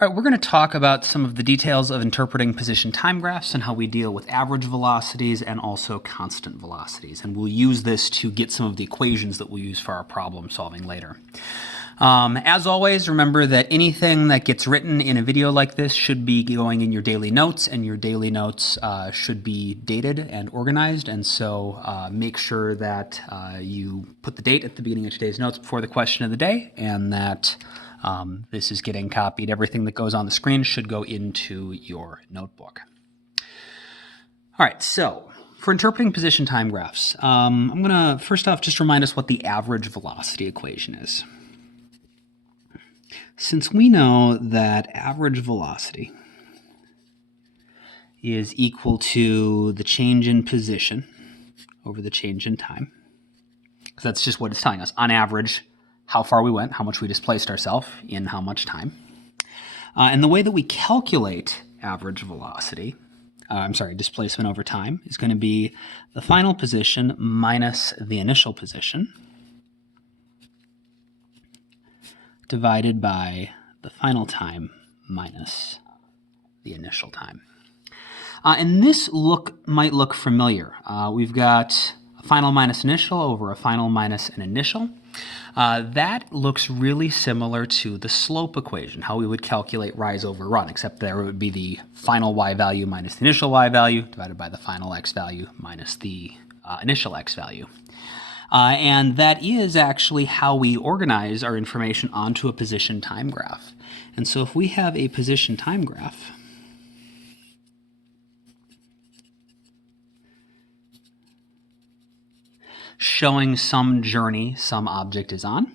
All right, we're going to talk about some of the details of interpreting position time graphs and how we deal with average velocities and also constant velocities. And we'll use this to get some of the equations that we'll use for our problem solving later. As always, remember that anything that gets written in a video like this should be going in your daily notes, and your daily notes should be dated and organized. And so make sure that you put the date at the beginning of today's notes before the question of the day, and that this is getting copied. Everything that goes on the screen should go into your notebook. All right, so for interpreting position time graphs, I'm going to first off just remind us what the average velocity equation is. Since we know that average velocity is equal to the change in position over the change in time, because that's just what it's telling us, on average, how far we went, how much we displaced ourselves in how much time. And the way that we calculate average velocity, displacement over time, is going to be the final position minus the initial position divided by the final time minus the initial time. And this might look familiar. We've got a final minus initial over a final minus an initial. That looks really similar to the slope equation, how we would calculate rise over run, except there would be the final y value minus the initial y value divided by the final x value minus the initial x value. And that is actually how we organize our information onto a position time graph. And so if we have a position time graph, showing some journey some object is on,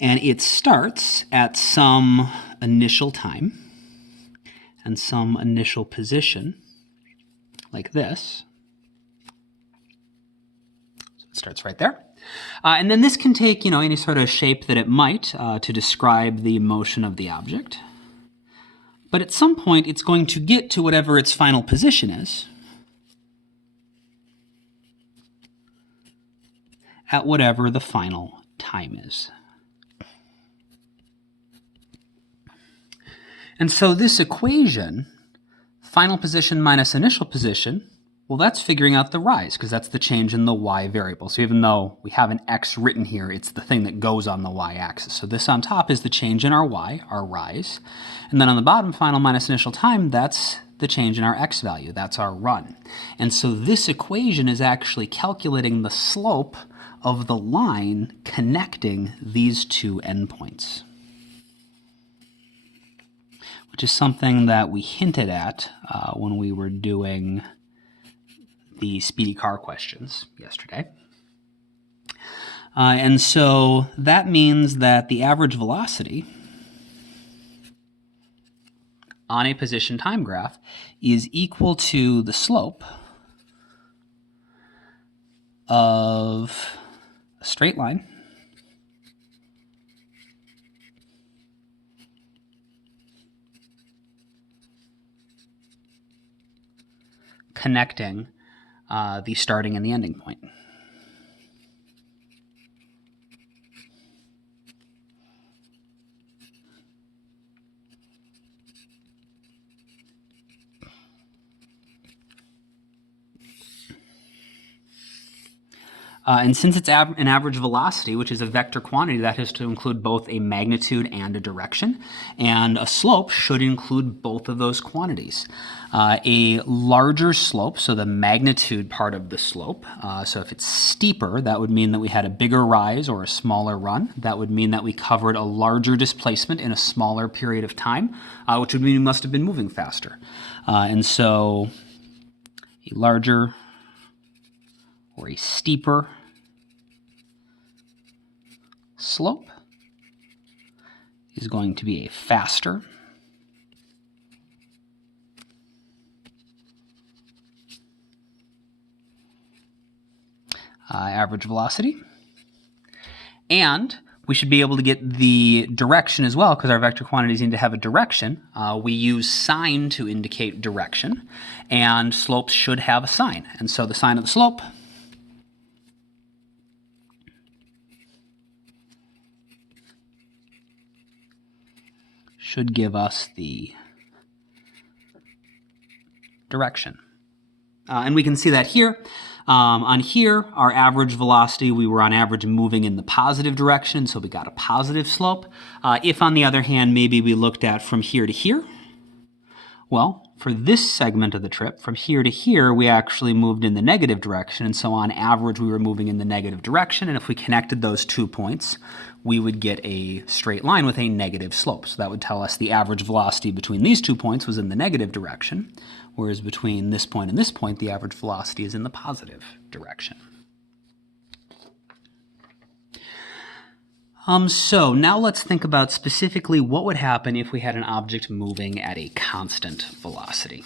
and it starts at some initial time and some initial position, like this. So it starts right there. And then this can take, any sort of shape that it might to describe the motion of the object. But at some point, it's going to get to whatever its final position is, at whatever the final time is. And so this equation, final position minus initial position, well, that's figuring out the rise, because that's the change in the y variable. So even though we have an x written here, it's the thing that goes on the y-axis. So this on top is the change in our y, our rise. And then on the bottom, final minus initial time, that's the change in our x value. That's our run. And so this equation is actually calculating the slope of the line connecting these two endpoints, which is something that we hinted at when we were doing the speedy car questions yesterday. And so that means that the average velocity on a position time graph is equal to the slope of a straight line connecting the starting and the ending point. And since it's an average velocity, which is a vector quantity, that has to include both a magnitude and a direction. And a slope should include both of those quantities. A larger slope, so the magnitude part of the slope, so if it's steeper, that would mean that we had a bigger rise or a smaller run. That would mean that we covered a larger displacement in a smaller period of time, which would mean we must have been moving faster. And so a larger or a steeper slope is going to be a faster average velocity. And we should be able to get the direction as well, because our vector quantities need to have a direction. We use sign to indicate direction, and slopes should have a sign. And so the sign of the slope should give us the direction. And we can see that here. On here, our average velocity, we were on average moving in the positive direction, so we got a positive slope. If, on the other hand, maybe we looked at from here to here, well, for this segment of the trip, from here to here, we actually moved in the negative direction, and so on average, we were moving in the negative direction, and if we connected those 2 points, we would get a straight line with a negative slope. So that would tell us the average velocity between these 2 points was in the negative direction, whereas between this point and this point, the average velocity is in the positive direction. So now let's think about specifically what would happen if we had an object moving at a constant velocity.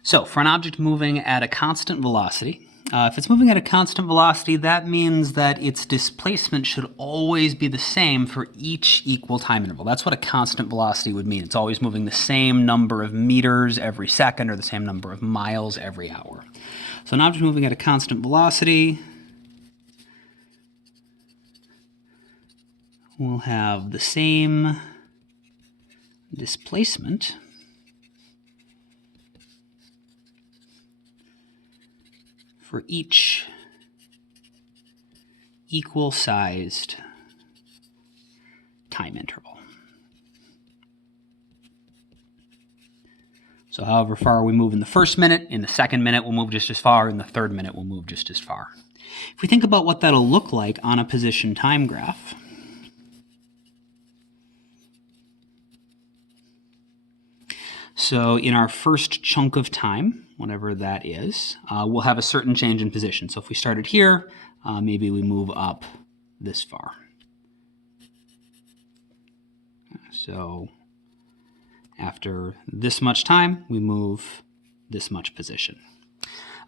So for an object moving at a constant velocity, if it's moving at a constant velocity, that means that its displacement should always be the same for each equal time interval. That's what a constant velocity would mean. It's always moving the same number of meters every second or the same number of miles every hour. So an object moving at a constant velocity will have the same displacement for each equal-sized time interval. So however far we move in the first minute, in the second minute we'll move just as far, in the third minute we'll move just as far. If we think about what that'll look like on a position time graph, so in our first chunk of time, whatever that is, we'll have a certain change in position. So if we started here, maybe we move up this far. So after this much time, we move this much position.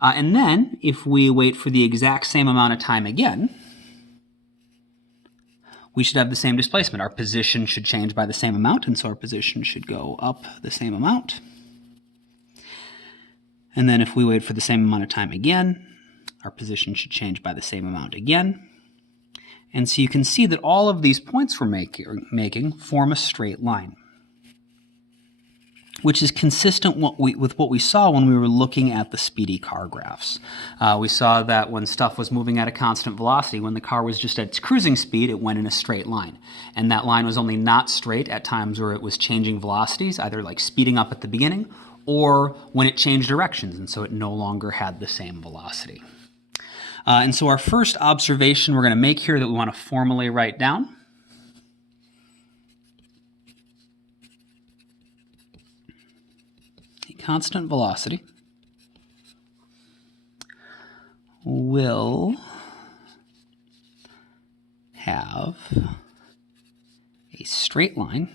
And then if we wait for the exact same amount of time again, we should have the same displacement. Our position should change by the same amount, and so our position should go up the same amount. And then if we wait for the same amount of time again, our position should change by the same amount again. And so you can see that all of these points we're making form a straight line, which is consistent with what we saw when we were looking at the speedy car graphs. We saw that when stuff was moving at a constant velocity, when the car was just at its cruising speed, it went in a straight line. And that line was only not straight at times where it was changing velocities, either like speeding up at the beginning or when it changed directions, and so it no longer had the same velocity. And so our first observation we're going to make here that we want to formally write down constant velocity will have a straight line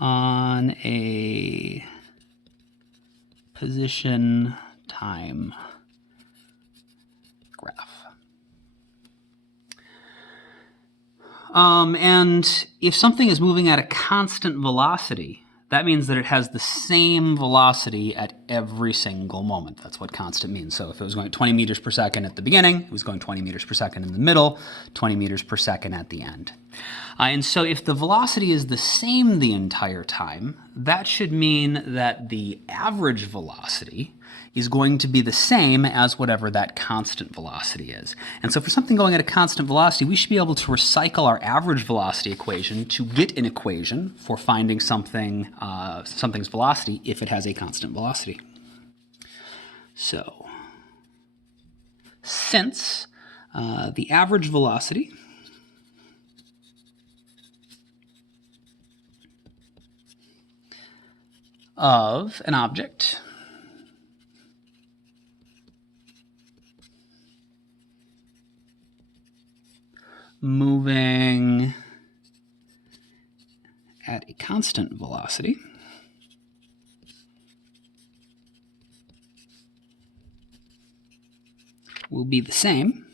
on a position time graph. And if something is moving at a constant velocity, that means that it has the same velocity at every single moment. That's what constant means. So if it was going 20 meters per second at the beginning, it was going 20 meters per second in the middle, 20 meters per second at the end. And so if the velocity is the same the entire time, that should mean that the average velocity is going to be the same as whatever that constant velocity is. And so for something going at a constant velocity, we should be able to recycle our average velocity equation to get an equation for finding something's velocity if it has a constant velocity. So since the average velocity of an object moving at a constant velocity will be the same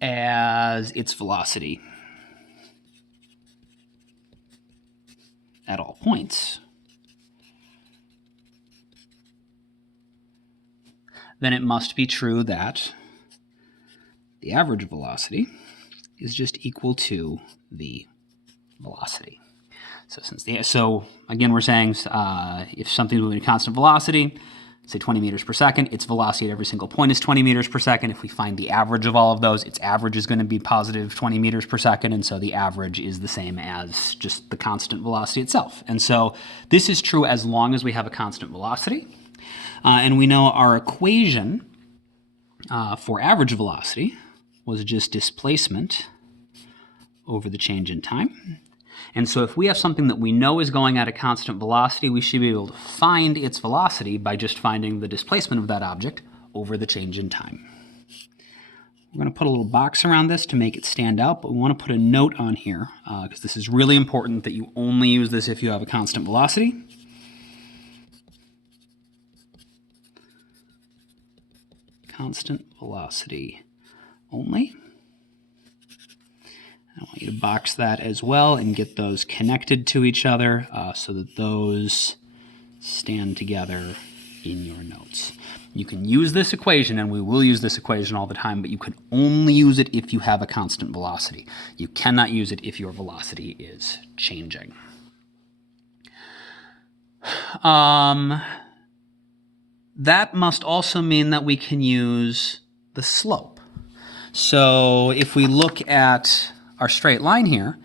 as its velocity at all points, then it must be true that the average velocity is just equal to the velocity. So again, we're saying if something's moving at constant velocity, say 20 meters per second, its velocity at every single point is 20 meters per second. If we find the average of all of those, its average is going to be positive 20 meters per second, and so the average is the same as just the constant velocity itself. And so this is true as long as we have a constant velocity. And we know our equation for average velocity was just displacement over the change in time. And so if we have something that we know is going at a constant velocity, we should be able to find its velocity by just finding the displacement of that object over the change in time. We're going to put a little box around this to make it stand out, but we want to put a note on here because this is really important that you only use this if you have a constant velocity. Constant velocity only. I want you to box that as well and get those connected to each other so that those stand together in your notes. You can use this equation, and we will use this equation all the time, but you can only use it if you have a constant velocity. You cannot use it if your velocity is changing. That must also mean that we can use the slope. So if we look at our straight line here,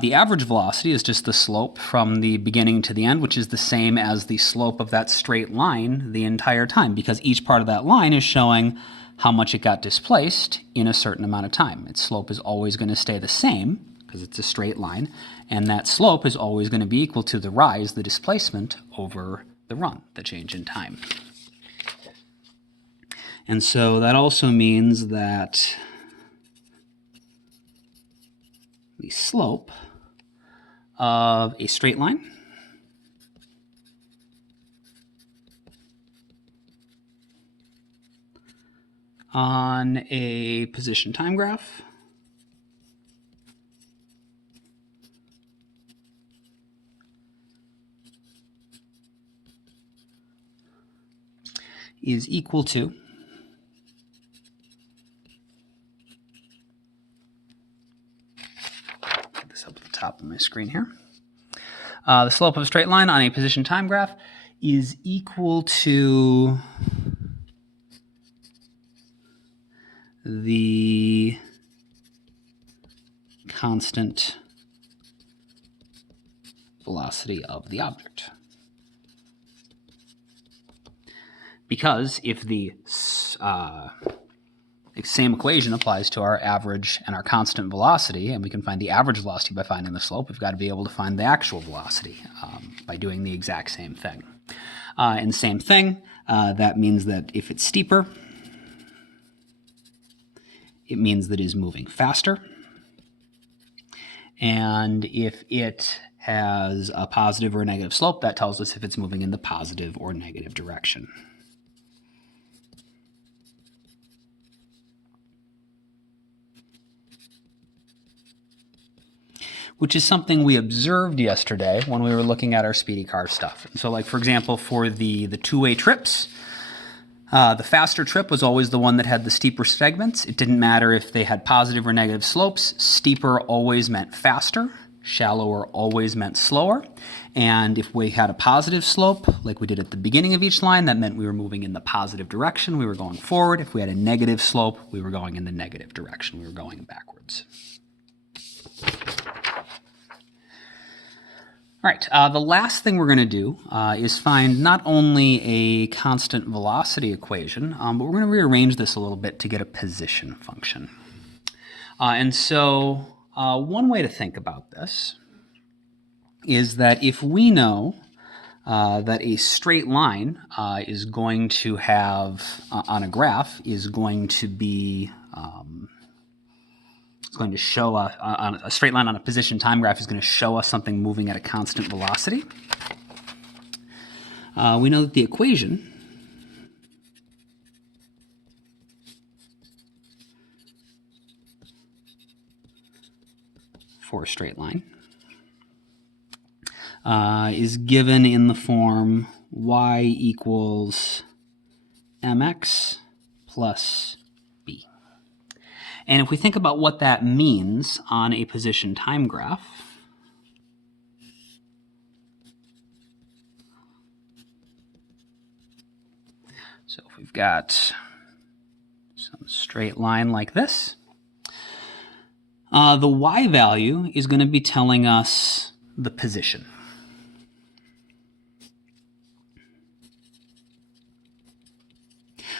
the average velocity is just the slope from the beginning to the end, which is the same as the slope of that straight line the entire time, because each part of that line is showing how much it got displaced in a certain amount of time. Its slope is always going to stay the same because it's a straight line, and that slope is always going to be equal to the rise, the displacement, over the run, the change in time. And so that also means that the slope of a straight line on a position time graph is equal to up at the top of my screen here. The slope of a straight line on a position time graph is equal to the constant velocity of the object. Because if the same equation applies to our average and our constant velocity, and we can find the average velocity by finding the slope, we've got to be able to find the actual velocity by doing the exact same thing. And same thing, that means that if it's steeper, it means that it is moving faster. And if it has a positive or a negative slope, that tells us if it's moving in the positive or negative direction. Which is something we observed yesterday when we were looking at our speedy car stuff. So like, for example, for the two-way trips, the faster trip was always the one that had the steeper segments. It didn't matter if they had positive or negative slopes. Steeper always meant faster. Shallower always meant slower. And if we had a positive slope, like we did at the beginning of each line, that meant we were moving in the positive direction. We were going forward. If we had a negative slope, we were going in the negative direction. We were going backwards. All right, the last thing we're going to do is find not only a constant velocity equation, but we're going to rearrange this a little bit to get a position function. And so one way to think about this is that if we know that a straight line is going to have, on a graph, is going to be it's going to show a straight line on a position time graph is going to show us something moving at a constant velocity. we know that the equation for a straight line is given in the form y equals mx plus b. And if we think about what that means on a position time graph, so if we've got some straight line like this, the y value is going to be telling us the position.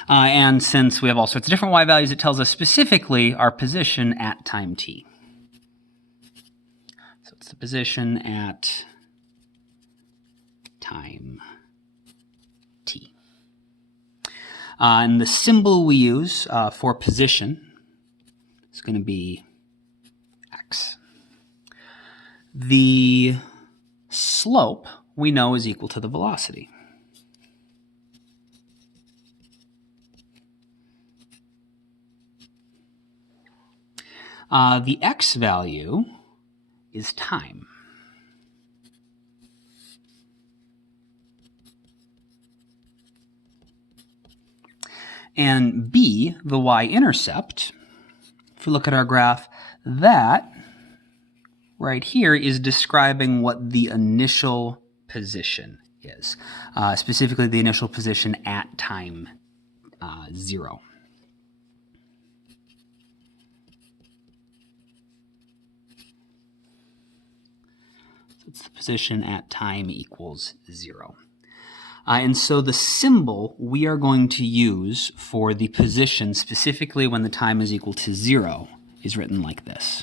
And since we have all sorts of different y values, it tells us specifically our position at time t. So it's the position at time t. And the symbol we use for position is going to be x. The slope we know is equal to the velocity. The x value is time. And b, the y-intercept, if we look at our graph, that right here is describing what the initial position is, specifically the initial position at time 0. So it's the position at time equals 0. And so the symbol we are going to use for the position, specifically when the time is equal to 0, is written like this.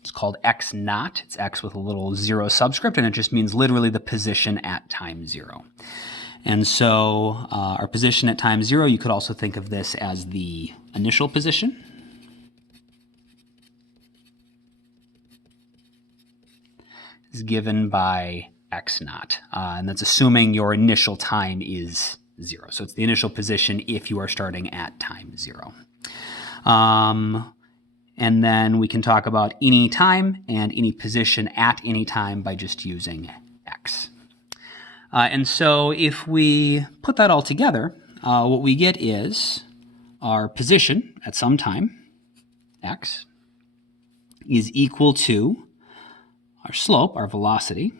It's called x naught. It's x with a little 0 subscript, and it just means literally the position at time 0. And so our position at time 0, you could also think of this as the initial position. Is given by x naught, and that's assuming your initial time is 0. So it's the initial position if you are starting at time 0. And then we can talk about any time and any position at any time by just using x. And so if we put that all together, what we get is our position at some time, x, is equal to our slope, our velocity,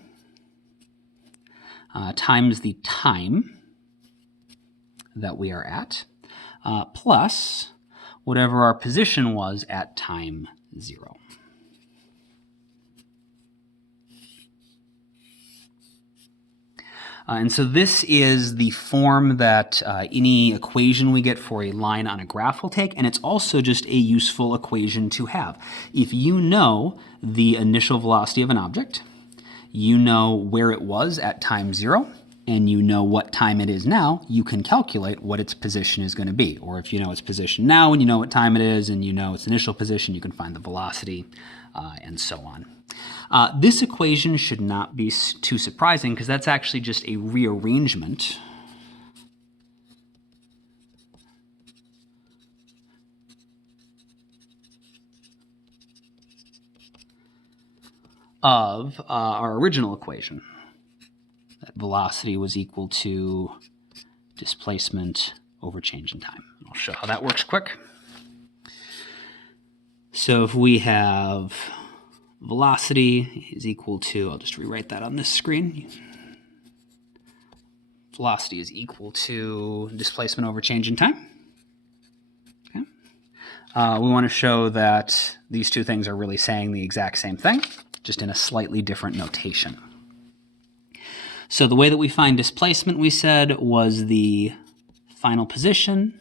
times the time that we are at, plus whatever our position was at time 0. And so this is the form that any equation we get for a line on a graph will take, and it's also just a useful equation to have. If you know the initial velocity of an object, you know where it was at time 0, and you know what time it is now, you can calculate what its position is going to be. Or if you know its position now and you know what time it is and you know its initial position, you can find the velocity and so on. This equation should not be too surprising because that's actually just a rearrangement of our original equation. That velocity was equal to displacement over change in time. I'll show how that works quick. So if we have velocity is equal to, I'll just rewrite that on this screen. Velocity is equal to displacement over change in time. Okay. We want to show that these two things are really saying the exact same thing, just in a slightly different notation. So the way that we find displacement, we said, was the final position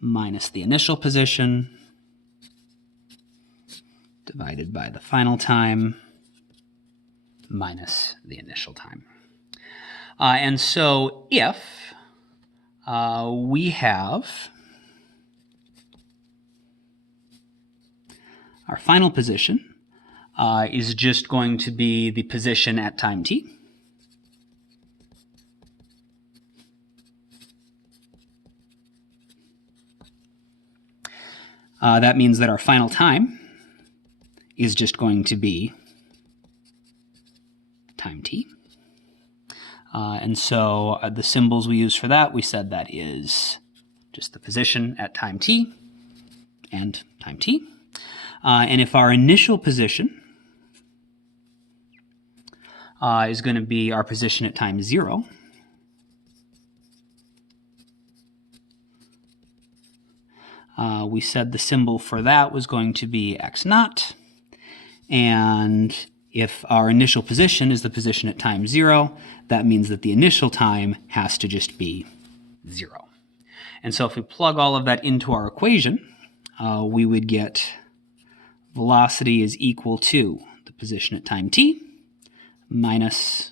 minus the initial position divided by the final time minus the initial time. And so if we have our final position is just going to be the position at time t, that means that our final time is just going to be time t. And so the symbols we use for that, we said that is just the position at time t and time t. And if our initial position is going to be our position at time 0, we said the symbol for that was going to be x0. And if our initial position is the position at time 0, that means that the initial time has to just be 0. And so if we plug all of that into our equation, we would get velocity is equal to the position at time t minus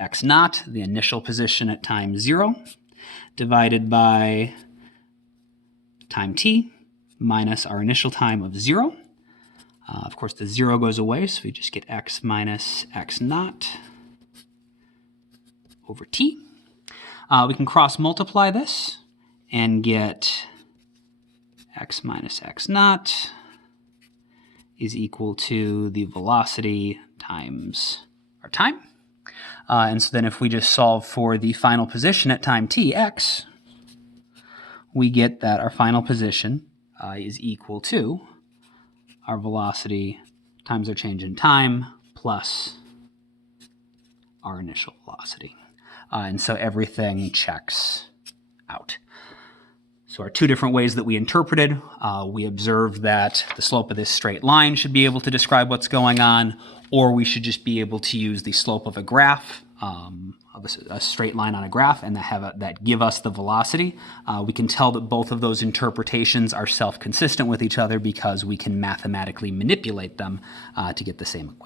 x0, the initial position at time 0, divided by time t minus our initial time of 0. Of course, the 0 goes away, so we just get x minus x0 over t. We can cross multiply this and get x minus x0 is equal to the velocity times our time. And so then if we just solve for the final position at time t, x, we get that our final position is equal to our velocity times our change in time plus our initial velocity. And so everything checks out. So our two different ways that we interpreted, we observed that the slope of this straight line should be able to describe what's going on, or we should just be able to use the slope of a graph, a straight line on a graph, and that give us the velocity. We can tell that both of those interpretations are self-consistent with each other because we can mathematically manipulate them to get the same equation.